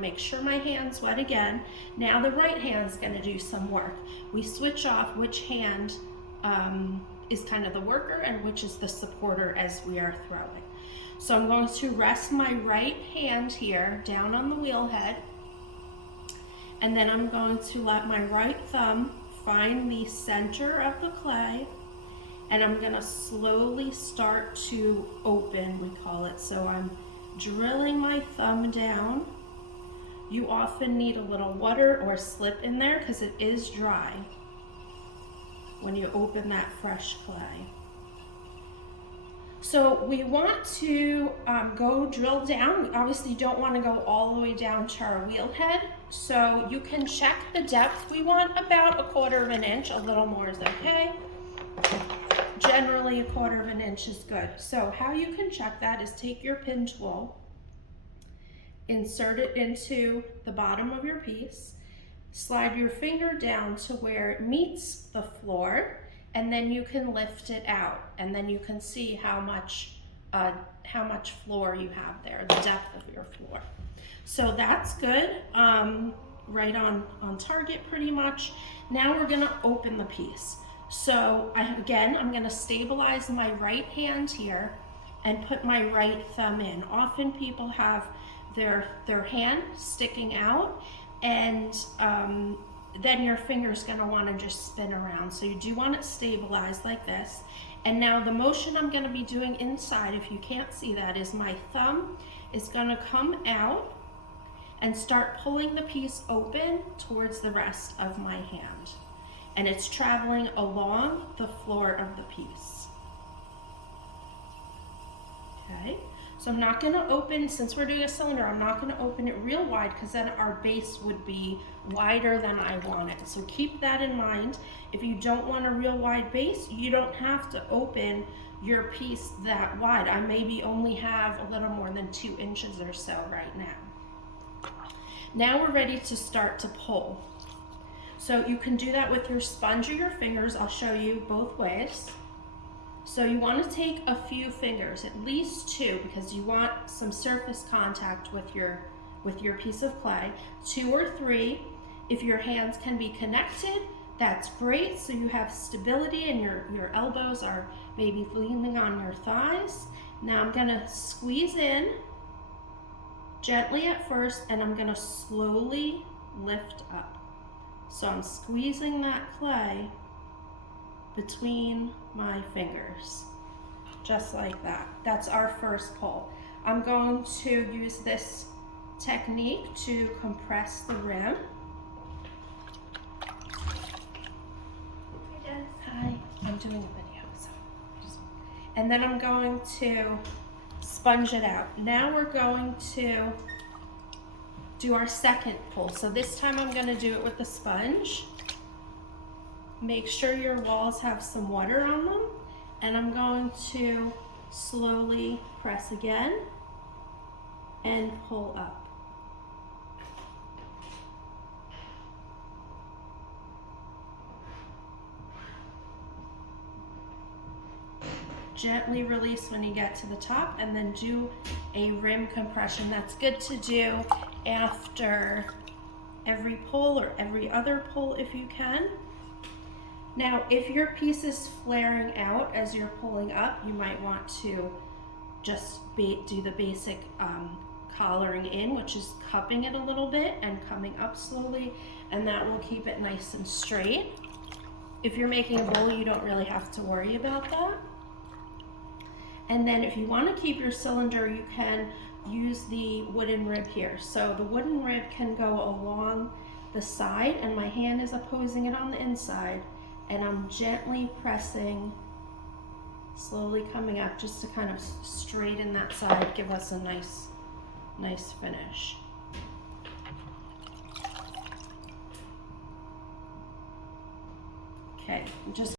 make sure my hand's wet again. Now the right hand's gonna do some work. We switch off which hand is kind of the worker and which is the supporter as we are throwing. So I'm going to rest my right hand here down on the wheel head, and then I'm going to let my right thumb find the center of the clay, and I'm gonna slowly start to open, we call it. So I'm drilling my thumb down. You often need a little water or slip in there because it is dry when you open that fresh clay. So we want to go drill down. We obviously don't want to go all the way down to our wheel head. So you can check the depth. We want about 1/4 inch, a little more is okay. Generally 1/4 inch is good. So how you can check that is take your pin tool, insert it into the bottom of your piece, slide your finger down to where it meets the floor, and then you can lift it out, and then you can see how much floor you have there, the depth of your floor. So that's good, right on target pretty much. Now we're gonna open the piece. So I'm gonna stabilize my right hand here and put my right thumb in. Often people have their hand sticking out, and then your finger's gonna wanna just spin around. So you do want it stabilized like this. And now the motion I'm gonna be doing inside, if you can't see that, is my thumb is gonna come out and start pulling the piece open towards the rest of my hand. And it's traveling along the floor of the piece. Okay, so I'm not gonna open, since we're doing a cylinder, I'm not gonna open it real wide because then our base would be wider than I want it. So keep that in mind. If you don't want a real wide base, you don't have to open your piece that wide. I maybe only have a little more than 2 inches or so right now. Now we're ready to start to pull. So you can do that with your sponge or your fingers. I'll show you both ways. So you want to take a few fingers, at least 2, because you want some surface contact with your piece of clay. 2 or 3. If your hands can be connected, that's great. So you have stability and your elbows are maybe leaning on your thighs. Now I'm going to squeeze in gently at first, and I'm going to slowly lift up. So I'm squeezing that clay between my fingers, just like that. That's our first pull. I'm going to use this technique to compress the rim. Hey, Des. Hi. I'm doing a video, and then I'm going to sponge it out. Now we're going to do our second pull. So this time I'm going to do it with the sponge. Make sure your walls have some water on them, and I'm going to slowly press again and pull up. Gently release when you get to the top, and then do a rim compression. That's good to do after every pull or every other pull if you can. Now, if your piece is flaring out as you're pulling up, you might want to just do the basic collaring in, which is cupping it a little bit and coming up slowly, and that will keep it nice and straight. If you're making a bowl, you don't really have to worry about that. And then if you want to keep your cylinder, you can use the wooden rib here. So the wooden rib can go along the side, and my hand is opposing it on the inside, and I'm gently pressing, slowly coming up just to kind of straighten that side, give us a nice finish. Okay, just